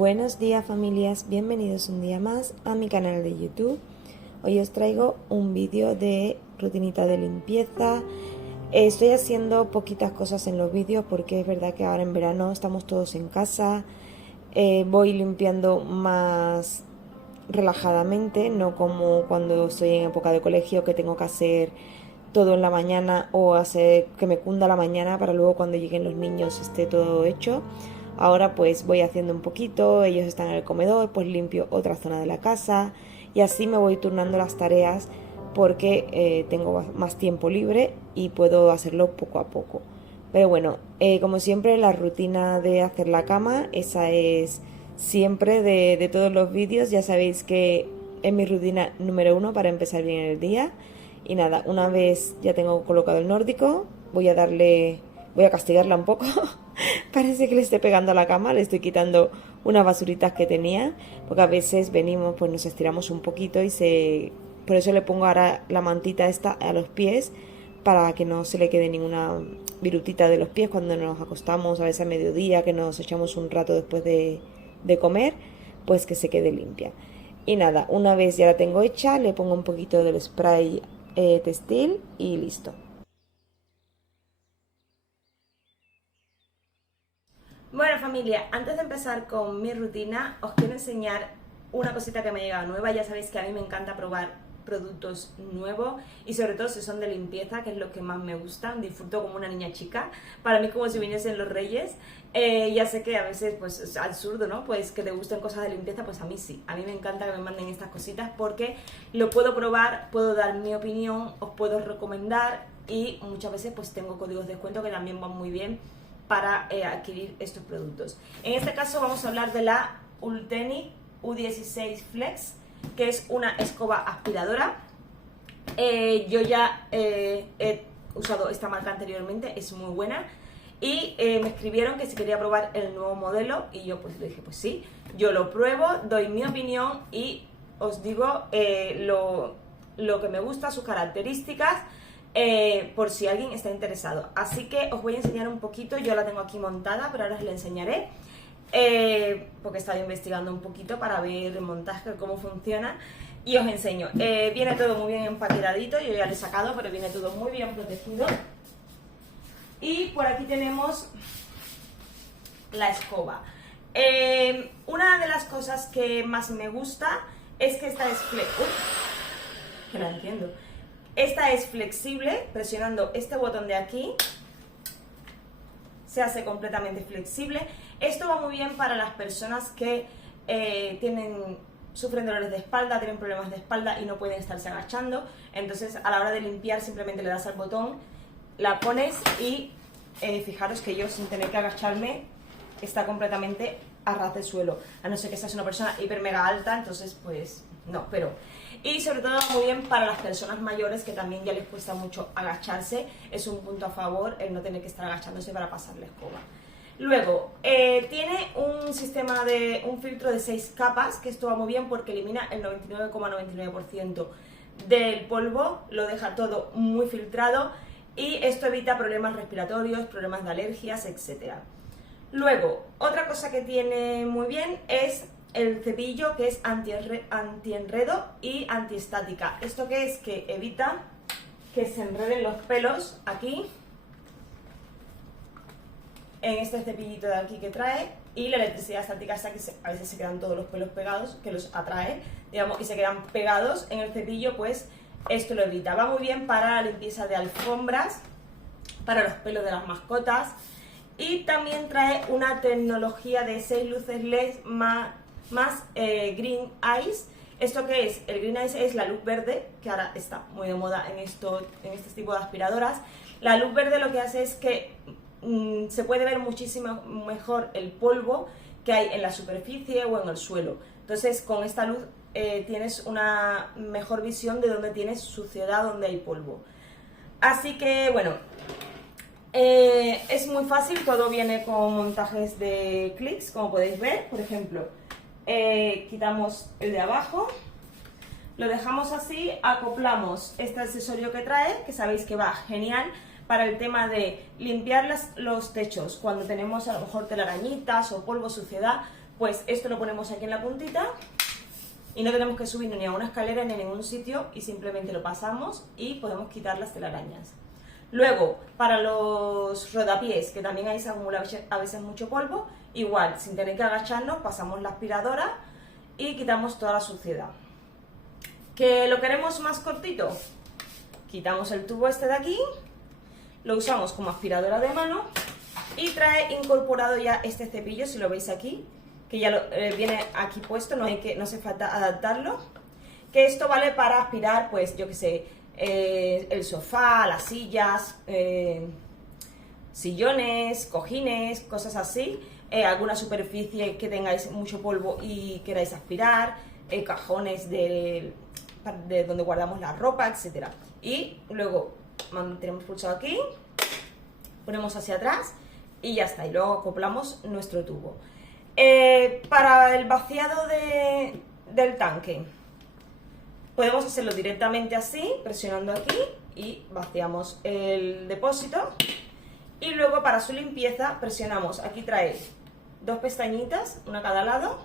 Buenos días familias, bienvenidos un día más a mi canal de YouTube. Hoy os traigo un vídeo de rutinita de limpieza. Estoy haciendo poquitas cosas en los vídeos porque es verdad que ahora en verano estamos todos en casa. Voy limpiando más relajadamente, no como cuando estoy en época de colegio que tengo que hacer todo en la mañana o hacer que me cunda la mañana para luego cuando lleguen los niños esté todo hecho. Ahora pues voy haciendo un poquito, ellos están en el comedor, pues limpio otra zona de la casa y así me voy turnando las tareas porque tengo más tiempo libre y puedo hacerlo poco a poco. Pero bueno, como siempre la rutina de hacer la cama, esa es siempre de todos los vídeos, ya sabéis que es mi rutina número 1 para empezar bien el día. Y nada, una vez ya tengo colocado el nórdico, voy a castigarla un poco. Parece que le estoy pegando a la cama, le estoy quitando unas basuritas que tenía, porque a veces venimos, pues nos estiramos un poquito por eso le pongo ahora la mantita esta a los pies, para que no se le quede ninguna virutita de los pies cuando nos acostamos, a veces a mediodía, que nos echamos un rato después de comer, pues que se quede limpia. Y nada, una vez ya la tengo hecha, le pongo un poquito del spray textil y listo. Bueno familia, antes de empezar con mi rutina, os quiero enseñar una cosita que me ha llegado nueva. Ya sabéis que a mí me encanta probar productos nuevos y sobre todo si son de limpieza, que es lo que más me gustan. Disfruto como una niña chica, para mí como si viniesen los reyes. Ya sé que a veces pues es absurdo, ¿no? Pues que te gusten cosas de limpieza, pues a mí sí. A mí me encanta que me manden estas cositas porque lo puedo probar, puedo dar mi opinión, os puedo recomendar y muchas veces pues tengo códigos de descuento que también van muy bien para adquirir estos productos. En este caso vamos a hablar de la Ultenic U16 Flex, que es una escoba aspiradora. Yo ya he usado esta marca anteriormente, es muy buena. Y me escribieron que si quería probar el nuevo modelo y yo pues le dije pues sí, yo lo pruebo, doy mi opinión y os digo lo que me gusta, sus características, por si alguien está interesado. Así que os voy a enseñar un poquito, yo la tengo aquí montada, pero ahora os la enseñaré, porque he estado investigando un poquito para ver el montaje, cómo funciona, y os enseño. Viene todo muy bien empaquetadito, yo ya lo he sacado, pero viene todo muy bien protegido. Y por aquí tenemos la escoba. Una de las cosas que más me gusta es que esta es que la entiendo. Esta es flexible, presionando este botón de aquí se hace completamente flexible. Esto va muy bien para las personas que sufren dolores de espalda, tienen problemas de espalda y no pueden estarse agachando. Entonces a la hora de limpiar simplemente le das al botón, la pones y fijaros que yo sin tener que agacharme está completamente a ras de suelo, a no ser que seas una persona hiper mega alta, entonces pues no, pero... Y sobre todo muy bien para las personas mayores que también ya les cuesta mucho agacharse, es un punto a favor el no tener que estar agachándose para pasar la escoba. Luego, tiene un filtro de 6 capas, que esto va muy bien porque elimina el 99,99% del polvo, lo deja todo muy filtrado y esto evita problemas respiratorios, problemas de alergias, etc. Luego, otra cosa que tiene muy bien es el cepillo, que es anti-enredo y antiestática. ¿Esto qué es? Que evita que se enreden los pelos aquí, en este cepillito de aquí que trae, y la electricidad estática está que a veces se quedan todos los pelos pegados, que los atrae, digamos, y se quedan pegados en el cepillo, pues esto lo evita. Va muy bien para la limpieza de alfombras, para los pelos de las mascotas, y también trae una tecnología de 6 luces LED más Green Eyes. ¿Esto qué es? El Green Eyes es la luz verde, que ahora está muy de moda en este tipo de aspiradoras. La luz verde lo que hace es que se puede ver muchísimo mejor el polvo que hay en la superficie o en el suelo. Entonces con esta luz tienes una mejor visión de dónde tienes suciedad, dónde hay polvo. Así que bueno, es muy fácil, todo viene con montajes de clics, como podéis ver. Por ejemplo, quitamos el de abajo, lo dejamos así, acoplamos este accesorio que trae, que sabéis que va genial para el tema de limpiar los techos cuando tenemos a lo mejor telarañitas o polvo, suciedad. pues esto lo ponemos aquí en la puntita y no tenemos que subir ni a una escalera ni a ningún sitio y simplemente lo pasamos y podemos quitar las telarañas. Luego, para los rodapiés, que también ahí se acumula a veces mucho polvo, igual, sin tener que agacharnos, pasamos la aspiradora y quitamos toda la suciedad. ¿Que lo queremos más cortito? Quitamos el tubo este de aquí, lo usamos como aspiradora de mano y trae incorporado ya este cepillo, si lo veis aquí, que ya viene aquí puesto, no hace falta adaptarlo. Que esto vale para aspirar, pues yo que sé, el sofá, las sillas, sillones, cojines, cosas así, alguna superficie que tengáis mucho polvo y queráis aspirar, cajones de donde guardamos la ropa, etcétera. Y luego mantenemos pulsado aquí, ponemos hacia atrás y ya está, y luego acoplamos nuestro tubo. Para el vaciado del tanque, podemos hacerlo directamente así, presionando aquí y vaciamos el depósito. Y luego para su limpieza presionamos, aquí trae dos pestañitas, una a cada lado,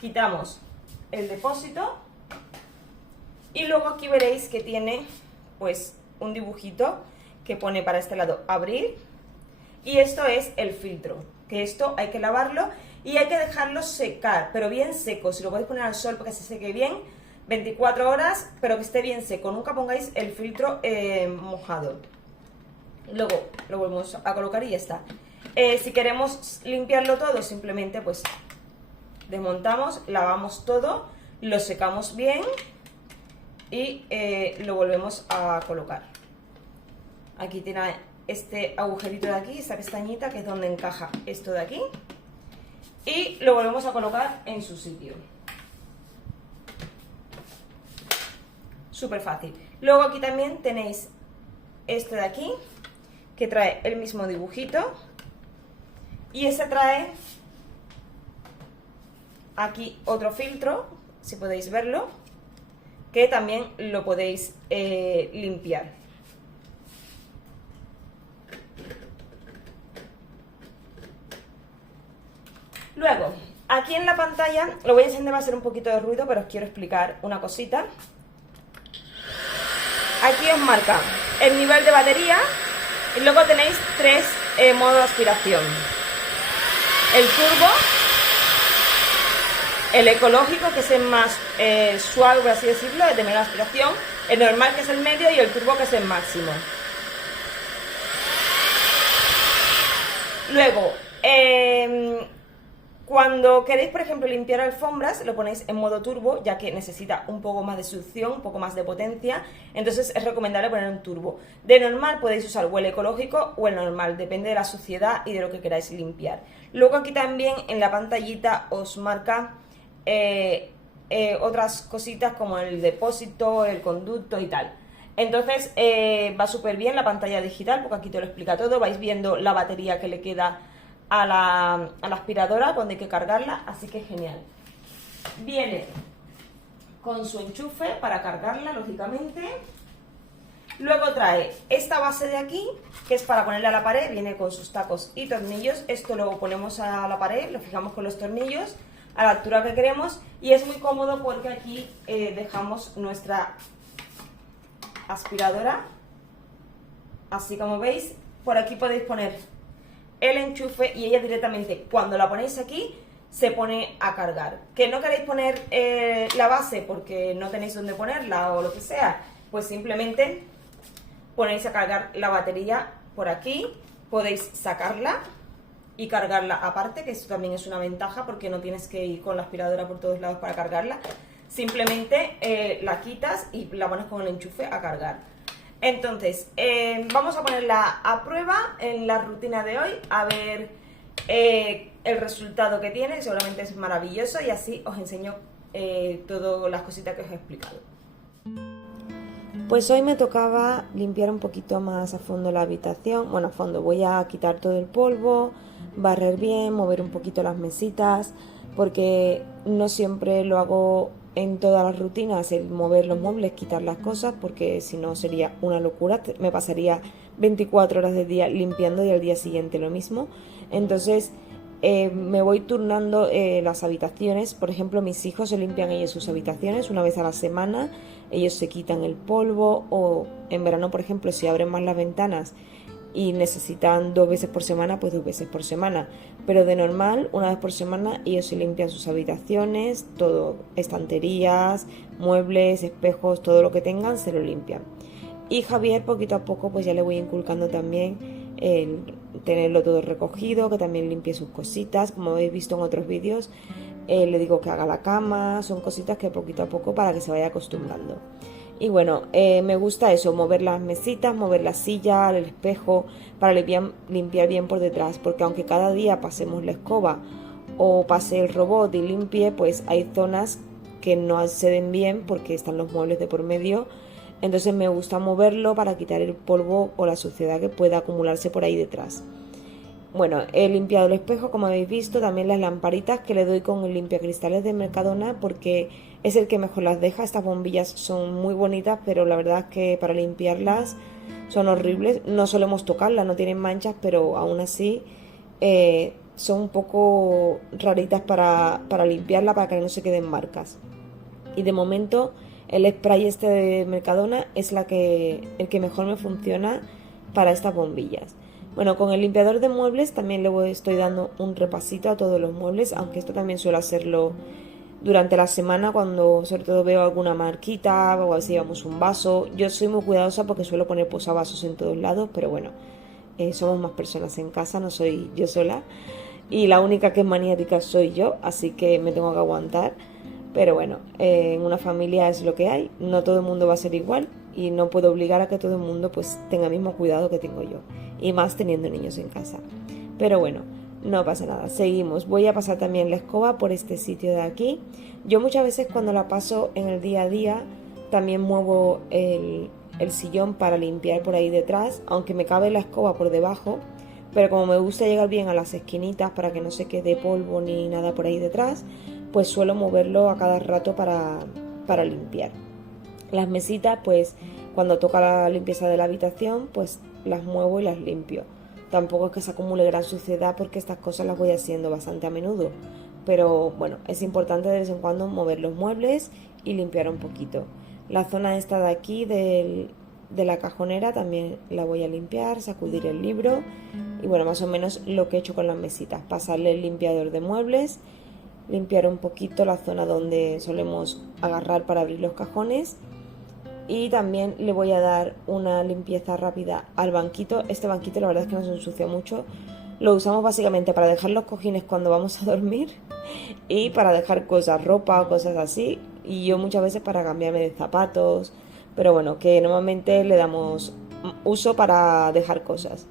quitamos el depósito y luego aquí veréis que tiene pues un dibujito que pone para este lado abrir y esto es el filtro, que esto hay que lavarlo y hay que dejarlo secar, pero bien seco. Si lo podéis poner al sol para que se seque bien, 24 horas, pero que esté bien seco, nunca pongáis el filtro mojado. Luego lo volvemos a colocar y ya está. Si queremos limpiarlo todo, simplemente pues desmontamos, lavamos todo, lo secamos bien y lo volvemos a colocar. Aquí tiene este agujerito de aquí, esta pestañita que es donde encaja esto de aquí y lo volvemos a colocar en su sitio. Súper fácil. Luego aquí también tenéis este de aquí que trae el mismo dibujito y ese trae aquí otro filtro, si podéis verlo, que también lo podéis limpiar. Luego, aquí en la pantalla, lo voy a encender, va a hacer un poquito de ruido, pero os quiero explicar una cosita. Aquí os marca el nivel de batería y luego tenéis tres modos de aspiración. El turbo, el ecológico, que es el más suave, por así decirlo, es de menor aspiración, el normal, que es el medio, y el turbo, que es el máximo. Luego, cuando queréis, por ejemplo, limpiar alfombras, lo ponéis en modo turbo, ya que necesita un poco más de succión, un poco más de potencia, entonces es recomendable poner un turbo. De normal podéis usar o el ecológico o el normal, depende de la suciedad y de lo que queráis limpiar. Luego aquí también en la pantallita os marca otras cositas como el depósito, el conducto y tal. Entonces va súper bien la pantalla digital, porque aquí te lo explica todo, vais viendo la batería que le queda a la aspiradora cuando hay que cargarla, así que genial. Viene con su enchufe para cargarla, lógicamente. Luego trae esta base de aquí, que es para ponerla a la pared, viene con sus tacos y tornillos. Esto lo ponemos a la pared, lo fijamos con los tornillos a la altura que queremos y es muy cómodo porque aquí dejamos nuestra aspiradora. Así como veis, por aquí podéis poner el enchufe y ella directamente, cuando la ponéis aquí, se pone a cargar. Que no queréis poner la base porque no tenéis dónde ponerla o lo que sea, pues simplemente ponéis a cargar la batería por aquí, podéis sacarla y cargarla aparte, que esto también es una ventaja porque no tienes que ir con la aspiradora por todos lados para cargarla, simplemente la quitas y la pones con el enchufe a cargar. Entonces, vamos a ponerla a prueba en la rutina de hoy, a ver el resultado que tiene, seguramente es maravilloso y así os enseño todas las cositas que os he explicado. Pues hoy me tocaba limpiar un poquito más a fondo la habitación. Bueno, a fondo, voy a quitar todo el polvo, barrer bien, mover un poquito las mesitas, porque no siempre lo hago en todas las rutinas, el mover los muebles, quitar las cosas, porque si no sería una locura, me pasaría 24 horas del día limpiando y al día siguiente lo mismo. Entonces Me voy turnando las habitaciones. Por ejemplo, mis hijos se limpian ellos sus habitaciones una vez a la semana. Ellos se quitan el polvo, o en verano, por ejemplo, si abren más las ventanas y necesitan 2 veces por semana, pues 2 veces por semana. Pero de normal, una vez por semana, ellos se limpian sus habitaciones, todo, estanterías, muebles, espejos, todo lo que tengan, se lo limpian. Y Javier, poquito a poco, pues ya le voy inculcando también el tenerlo todo recogido, que también limpie sus cositas, como habéis visto en otros vídeos. Le digo que haga la cama, son cositas que poquito a poco para que se vaya acostumbrando. Y bueno, me gusta eso, mover las mesitas, mover la silla, el espejo, para limpiar bien por detrás, porque aunque cada día pasemos la escoba o pase el robot y limpie, pues hay zonas que no acceden bien porque están los muebles de por medio. Entonces me gusta moverlo para quitar el polvo o la suciedad que pueda acumularse por ahí detrás. Bueno, he limpiado el espejo, como habéis visto, también las lamparitas que le doy con el limpiacristales de Mercadona, porque es el que mejor las deja. Estas bombillas son muy bonitas, pero la verdad es que para limpiarlas son horribles. No solemos tocarlas, no tienen manchas, pero aún así son un poco raritas para limpiarla, para que no se queden marcas. Y de momento el spray este de Mercadona es el que mejor me funciona para estas bombillas. Bueno, con el limpiador de muebles también estoy dando un repasito a todos los muebles, aunque esto también suelo hacerlo durante la semana cuando sobre todo veo alguna marquita o si llevamos un vaso. Yo soy muy cuidadosa porque suelo poner posavasos en todos lados, pero bueno, somos más personas en casa, no soy yo sola. Y la única que es maniática soy yo, así que me tengo que aguantar. Pero bueno, en una familia es lo que hay, no todo el mundo va a ser igual y no puedo obligar a que todo el mundo pues tenga el mismo cuidado que tengo yo, y más teniendo niños en casa. Pero bueno, no pasa nada, seguimos. Voy a pasar también la escoba por este sitio de aquí. Yo muchas veces cuando la paso en el día a día también muevo el sillón para limpiar por ahí detrás, aunque me cabe la escoba por debajo, pero como me gusta llegar bien a las esquinitas para que no se quede polvo ni nada por ahí detrás, pues suelo moverlo a cada rato para limpiar. Las mesitas, pues cuando toca la limpieza de la habitación, pues las muevo y las limpio. Tampoco es que se acumule gran suciedad porque estas cosas las voy haciendo bastante a menudo. Pero bueno, es importante de vez en cuando mover los muebles y limpiar un poquito. La zona esta de aquí de la cajonera también la voy a limpiar, sacudir el libro. Y bueno, más o menos lo que he hecho con las mesitas. Pasarle el limpiador de muebles, limpiar un poquito la zona donde solemos agarrar para abrir los cajones, y también le voy a dar una limpieza rápida al banquito. Este banquito la verdad es que no se ensucia mucho, lo usamos básicamente para dejar los cojines cuando vamos a dormir y para dejar cosas, ropa o cosas así, y yo muchas veces para cambiarme de zapatos, pero bueno, que normalmente le damos uso para dejar cosas.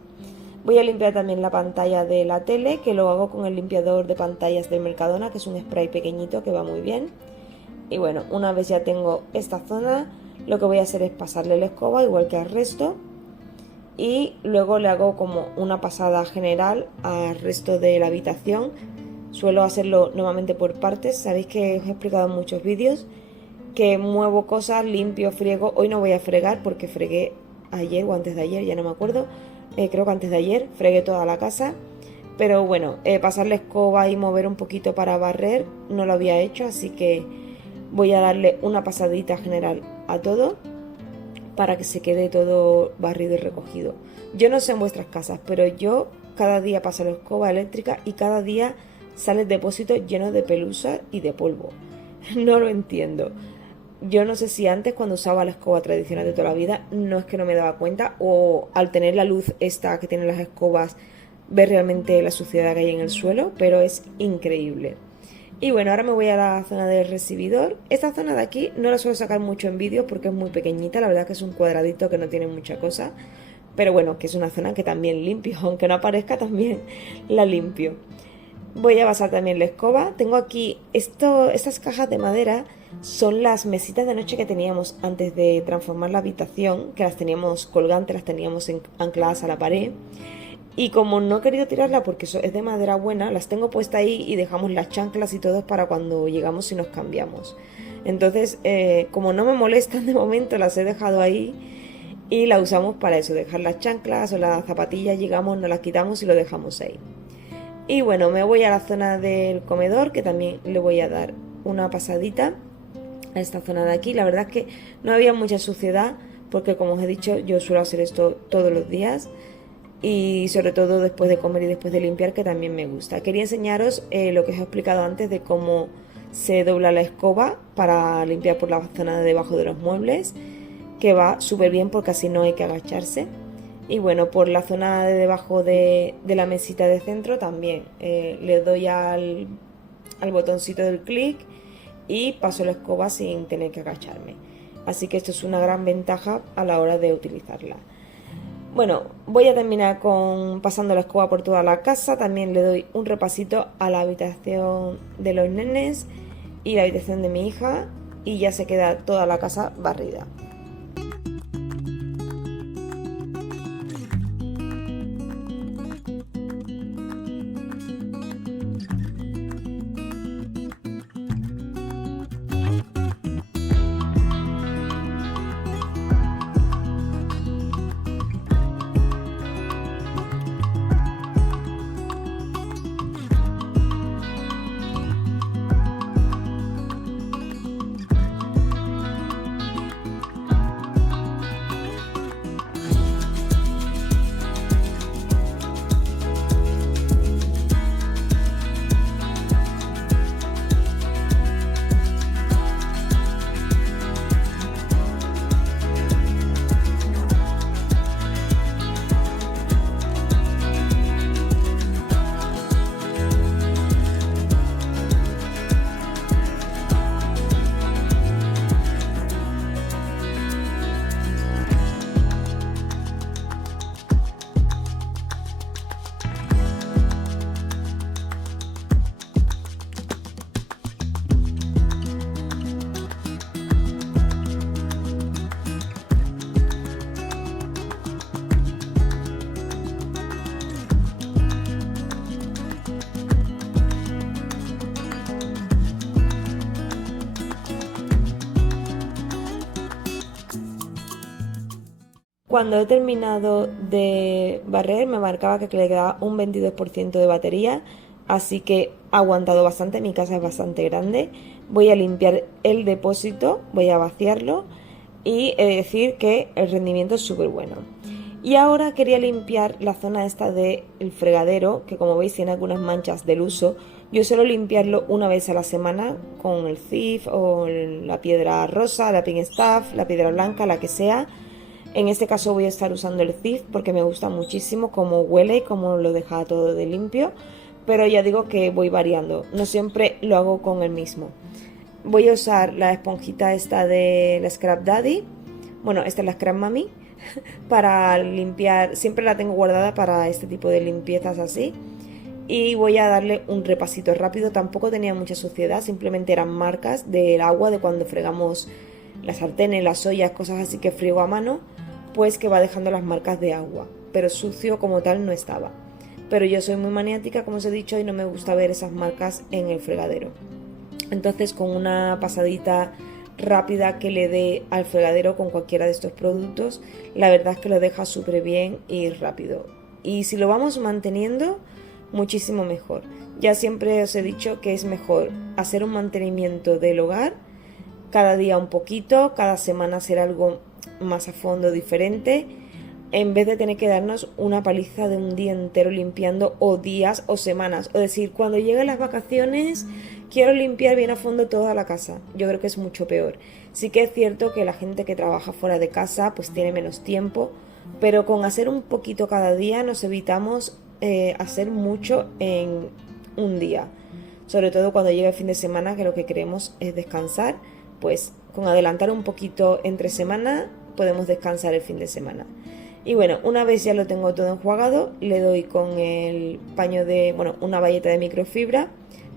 Voy a limpiar también la pantalla de la tele, que lo hago con el limpiador de pantallas del Mercadona, que es un spray pequeñito que va muy bien. Y bueno, una vez ya tengo esta zona, lo que voy a hacer es pasarle la escoba igual que al resto, y luego le hago como una pasada general al resto de la habitación. Suelo hacerlo normalmente por partes. Sabéis que os he explicado en muchos vídeos que muevo cosas, limpio, friego. Hoy no voy a fregar porque fregué ayer o antes de ayer, ya no me acuerdo. Creo que antes de ayer fregué toda la casa, pero bueno, pasar la escoba y mover un poquito para barrer no lo había hecho, así que voy a darle una pasadita general a todo para que se quede todo barrido y recogido. Yo no sé en vuestras casas, pero yo cada día paso la escoba eléctrica y cada día sale el depósito lleno de pelusa y de polvo. No lo entiendo. Yo no sé si antes, cuando usaba la escoba tradicional de toda la vida, no es que no me daba cuenta, o al tener la luz esta que tienen las escobas, ver realmente la suciedad que hay en el suelo, pero es increíble. Y bueno, ahora me voy a la zona del recibidor. Esta zona de aquí no la suelo sacar mucho en vídeos porque es muy pequeñita, la verdad que es un cuadradito que no tiene mucha cosa, pero bueno, que es una zona que también limpio, aunque no aparezca también la limpio. Voy a pasar también la escoba. Tengo aquí estas cajas de madera, son las mesitas de noche que teníamos antes de transformar la habitación, que las teníamos colgantes, las teníamos ancladas a la pared. Y como no he querido tirarla porque es de madera buena, las tengo puestas ahí y dejamos las chanclas y todo para cuando llegamos y nos cambiamos. Entonces, como no me molestan de momento, las he dejado ahí y las usamos para eso, dejar las chanclas o las zapatillas, llegamos, nos las quitamos y lo dejamos ahí. Y bueno, me voy a la zona del comedor, que también le voy a dar una pasadita a esta zona de aquí. La verdad es que no había mucha suciedad, porque como os he dicho, yo suelo hacer esto todos los días. Y sobre todo después de comer y después de limpiar, que también me gusta. Quería enseñaros lo que os he explicado antes de cómo se dobla la escoba para limpiar por la zona de debajo de los muebles, que va súper bien porque así no hay que agacharse. Y bueno, por la zona de debajo de la mesita de centro también le doy al botoncito del clic y paso la escoba sin tener que agacharme. Así que esto es una gran ventaja a la hora de utilizarla. Bueno, voy a terminar con pasando la escoba por toda la casa. También le doy un repasito a la habitación de los nenes y la habitación de mi hija, y ya se queda toda la casa barrida. Cuando he terminado de barrer me marcaba que le quedaba un 22% de batería, así que ha aguantado bastante, mi casa es bastante grande. Voy a limpiar el depósito, voy a vaciarlo y he de decir que el rendimiento es súper bueno. Y ahora quería limpiar la zona esta del fregadero, que como veis tiene algunas manchas del uso. Yo suelo limpiarlo una vez a la semana con el Cif o la piedra rosa, la Pink Stuff, la piedra blanca, la que sea. En este caso voy a estar usando el Cif porque me gusta muchísimo cómo huele y cómo lo deja todo de limpio. Pero ya digo que voy variando, no siempre lo hago con el mismo. Voy a usar la esponjita esta de la Scrap Daddy. Bueno, esta es la Scrap Mami. Para limpiar, siempre la tengo guardada para este tipo de limpiezas así. Y voy a darle un repasito rápido. Tampoco tenía mucha suciedad, simplemente eran marcas del agua de cuando fregamos las sartenes, las ollas, cosas así que friego a mano, pues que va dejando las marcas de agua, pero sucio como tal no estaba. Pero yo soy muy maniática, como os he dicho, y no me gusta ver esas marcas en el fregadero. Entonces, con una pasadita rápida que le dé al fregadero con cualquiera de estos productos, la verdad es que lo deja súper bien y rápido. Y si lo vamos manteniendo, muchísimo mejor. Ya siempre os he dicho que es mejor hacer un mantenimiento del hogar cada día un poquito, cada semana hacer algo más a fondo diferente, en vez de tener que darnos una paliza de un día entero limpiando, o días o semanas, o decir, cuando lleguen las vacaciones quiero limpiar bien a fondo toda la casa. Yo creo que es mucho peor. Sí que es cierto que la gente que trabaja fuera de casa pues tiene menos tiempo, pero con hacer un poquito cada día nos evitamos hacer mucho en un día, sobre todo cuando llega el fin de semana, que lo que queremos es descansar. Pues con adelantar un poquito entre semana podemos descansar el fin de semana. Y bueno, una vez ya lo tengo todo enjuagado, le doy con el paño de, bueno, una bayeta de microfibra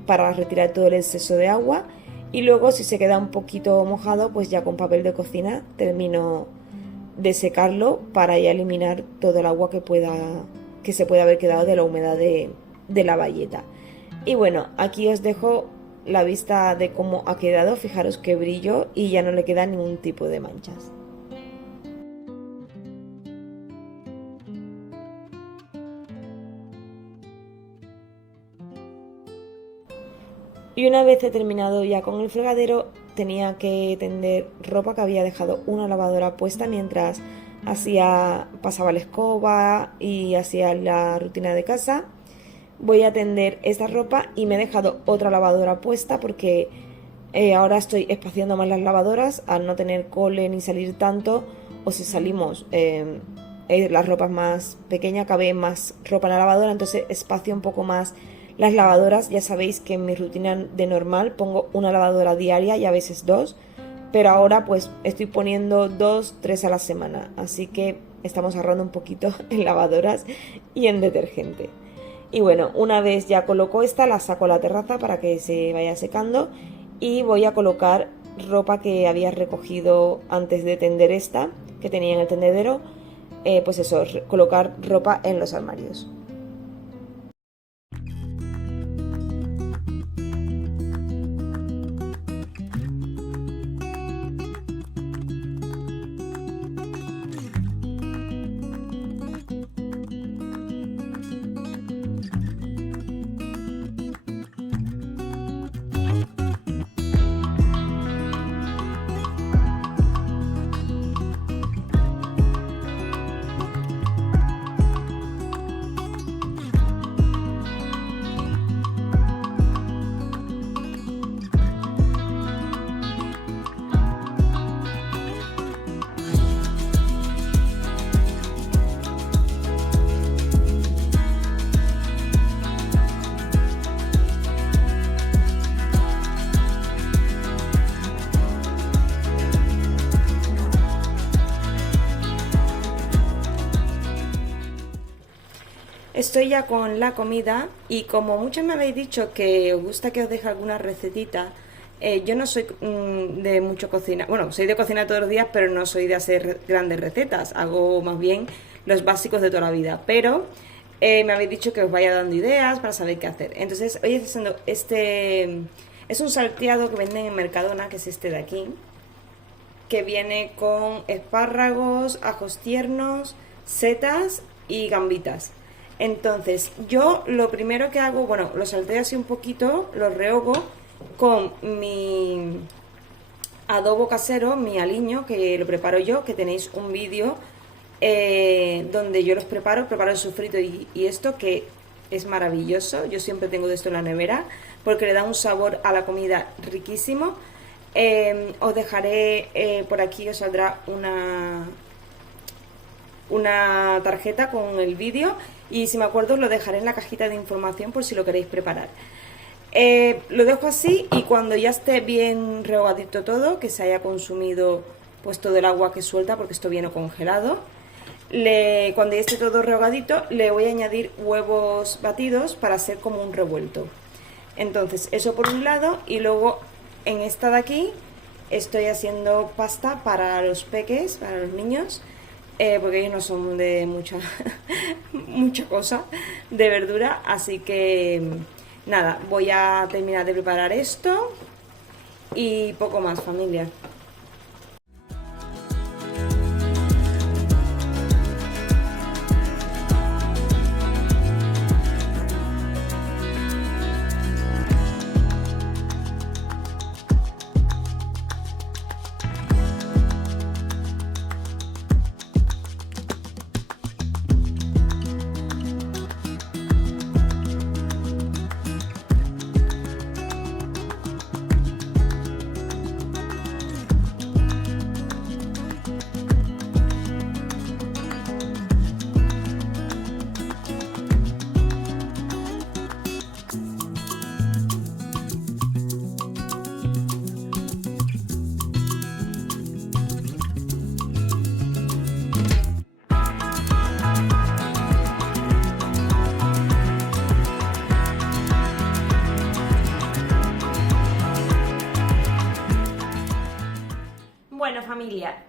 para retirar todo el exceso de agua, y luego si se queda un poquito mojado, pues ya con papel de cocina termino de secarlo para ya eliminar todo el agua que se pueda haber quedado de la humedad de la bayeta. Y bueno, aquí os dejo la vista de cómo ha quedado. Fijaros qué brillo y ya no le queda ningún tipo de manchas. Y una vez he terminado ya con el fregadero, tenía que tender ropa que había dejado una lavadora puesta mientras pasaba la escoba y hacía la rutina de casa. Voy a tender esta ropa y me he dejado otra lavadora puesta porque ahora estoy espaciando más las lavadoras al no tener cole ni salir tanto, o si salimos la ropa es más pequeña, cabe más ropa en la lavadora, entonces espacio un poco más las lavadoras. Ya sabéis que en mi rutina de normal pongo una lavadora diaria y a veces dos, pero ahora pues estoy poniendo 2, 3 a la semana, así que estamos ahorrando un poquito en lavadoras y en detergente. Y bueno, una vez ya coloco esta, la saco a la terraza para que se vaya secando y voy a colocar ropa que había recogido antes de tender esta, que tenía en el tendedero. Pues eso, colocar ropa en los armarios. Estoy ya con la comida y como muchos me habéis dicho que os gusta que os deje alguna recetita, yo no soy de mucho cocinar, bueno, soy de cocinar todos los días, pero no soy de hacer grandes recetas, hago más bien los básicos de toda la vida, pero me habéis dicho que os vaya dando ideas para saber qué hacer. Entonces hoy estoy haciendo es un salteado que venden en Mercadona, que es este de aquí, que viene con espárragos, ajos tiernos, setas y gambitas. Entonces, yo lo primero que hago, bueno, lo salteo así un poquito, lo rehogo con mi adobo casero, mi aliño, que lo preparo yo, que tenéis un vídeo donde yo los preparo el sofrito y esto, que es maravilloso. Yo siempre tengo de esto en la nevera porque le da un sabor a la comida riquísimo. Os dejaré por aquí, os saldrá una tarjeta con el vídeo y si me acuerdo os lo dejaré en la cajita de información por si lo queréis preparar. Lo dejo así y cuando ya esté bien rehogadito todo, que se haya consumido pues todo el agua que suelta porque esto viene congelado, cuando ya esté todo rehogadito le voy a añadir huevos batidos para hacer como un revuelto. Entonces eso por un lado, y luego en esta de aquí estoy haciendo pasta para los peques, para los niños, porque ellos no son de mucha cosa de verdura, así que nada, voy a terminar de preparar esto y poco más, familia. Bueno, familia,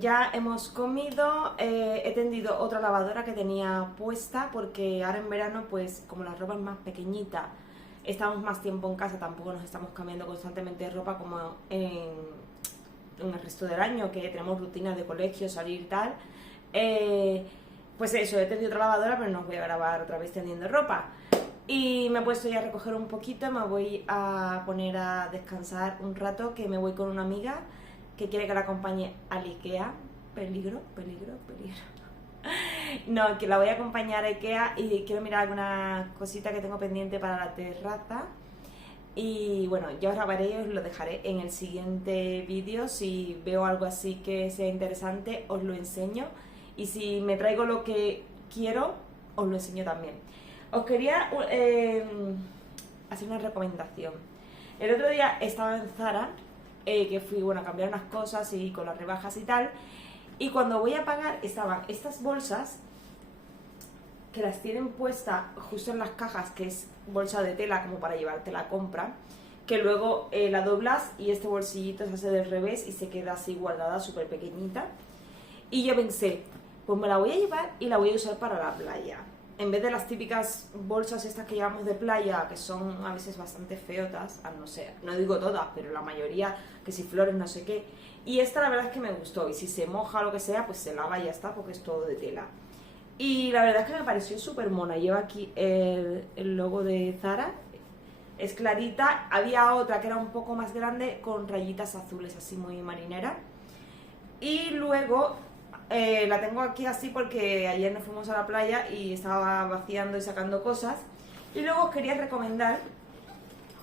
ya hemos comido, he tendido otra lavadora que tenía puesta porque ahora en verano, pues como la ropa es más pequeñita, estamos más tiempo en casa, tampoco nos estamos cambiando constantemente de ropa como en el resto del año, que tenemos rutinas de colegio, salir y tal. Pues eso, he tendido otra lavadora, pero no os voy a grabar otra vez tendiendo ropa. Y me he puesto ya a recoger un poquito, me voy a poner a descansar un rato, que me voy con una amiga que quiere que la acompañe al IKEA. Peligro. No, que la voy a acompañar a IKEA y quiero mirar alguna cosita que tengo pendiente para la terraza. Y bueno, ya os grabaré y os lo dejaré en el siguiente vídeo. Si veo algo así que sea interesante, os lo enseño. Y si me traigo lo que quiero, os lo enseño también. Os quería hacer una recomendación. El otro día estaba en Zara, que fui bueno, a cambiar unas cosas y con las rebajas y tal. Y cuando voy a pagar estaban estas bolsas que las tienen puestas justo en las cajas, que es bolsa de tela como para llevarte la compra, que luego la doblas y este bolsillito se hace del revés y se queda así guardada, súper pequeñita. Y yo pensé, pues me la voy a llevar y la voy a usar para la playa. En vez de las típicas bolsas estas que llevamos de playa, que son a veces bastante feotas, no sé, no digo todas, pero la mayoría, que si flores, no sé qué. Y esta la verdad es que me gustó, y si se moja o lo que sea, pues se lava y ya está, porque es todo de tela. Y la verdad es que me pareció súper mona. Lleva aquí el logo de Zara, es clarita. Había otra que era un poco más grande con rayitas azules, así muy marinera. Y luego la tengo aquí así porque ayer nos fuimos a la playa y estaba vaciando y sacando cosas. Y luego os quería recomendar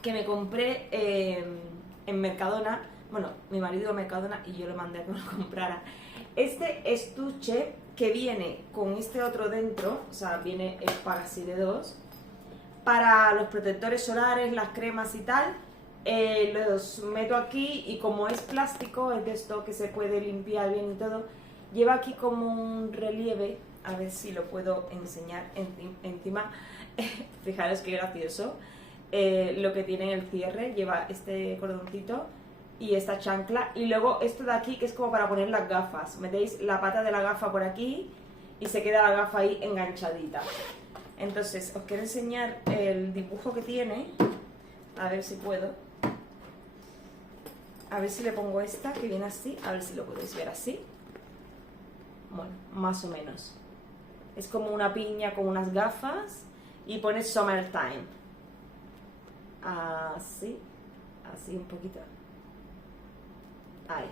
que me compré en Mercadona. Bueno, mi marido Mercadona y yo le mandé a que me lo comprara. Este estuche que viene con este otro dentro, o sea, viene el pack así de dos, para los protectores solares, las cremas y tal. Los meto aquí y como es plástico, es de esto que se puede limpiar bien y todo, lleva aquí como un relieve, a ver si lo puedo enseñar encima. Fijaros qué gracioso lo que tiene el cierre, lleva este cordoncito y esta chancla, y luego esto de aquí que es como para poner las gafas. Metéis la pata de la gafa por aquí y se queda la gafa ahí enganchadita. Entonces os quiero enseñar el dibujo que tiene, a ver si puedo, a ver si le pongo esta que viene así, a ver si lo podéis ver así. Bueno, más o menos es como una piña con unas gafas y pone Summertime, así un poquito. Ahí.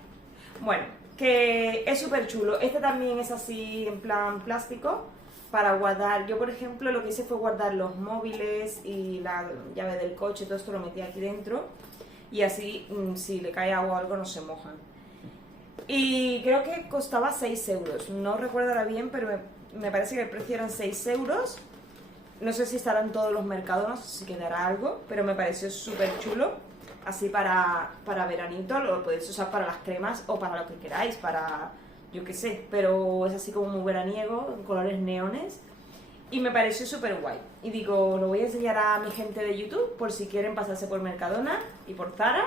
Bueno, que es súper chulo. Este también es así en plan plástico para guardar. Yo, por ejemplo, lo que hice fue guardar los móviles y la llave del coche, todo esto lo metí aquí dentro y así si le cae agua o algo no se mojan. Y creo que costaba 6 euros. No recuerdo ahora bien, pero me parece que el precio eran 6 euros. No sé si estarán todos los mercados, no sé si quedará algo, pero me pareció súper chulo. Así para veranito, lo podéis usar para las cremas o para lo que queráis, para yo qué sé, pero es así como muy veraniego, en colores neones. Y me pareció súper guay. Y digo, lo voy a enseñar a mi gente de YouTube por si quieren pasarse por Mercadona y por Zara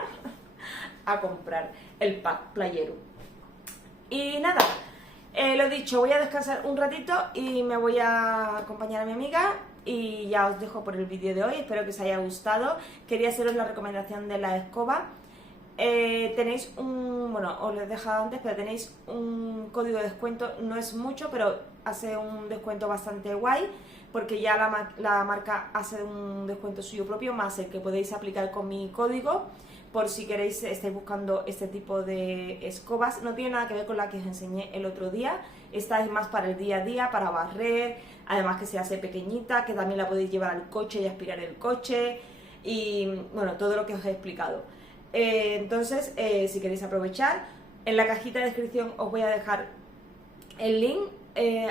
a comprar el pack playero. Y nada, lo dicho, voy a descansar un ratito y me voy a acompañar a mi amiga. Y ya os dejo por el vídeo de hoy, espero que os haya gustado. Quería haceros la recomendación de la escoba. Tenéis bueno, os lo he dejado antes, pero tenéis un código de descuento, no es mucho, pero hace un descuento bastante guay, porque ya la marca hace un descuento suyo propio, más el que podéis aplicar con mi código, por si queréis, estáis buscando este tipo de escobas. No tiene nada que ver con la que os enseñé el otro día, esta es más para el día a día, para barrer, además que se hace pequeñita, que también la podéis llevar al coche y aspirar el coche, y bueno, todo lo que os he explicado. Entonces, si queréis aprovechar, en la cajita de descripción os voy a dejar el link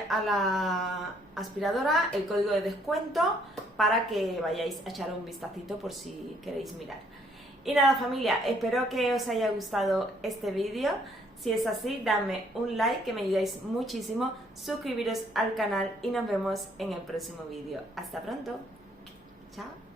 a la aspiradora, el código de descuento, para que vayáis a echar un vistacito por si queréis mirar. Y nada, familia, espero que os haya gustado este vídeo. Si es así, dadme un like, que me ayudáis muchísimo, suscribiros al canal y nos vemos en el próximo vídeo. Hasta pronto, chao.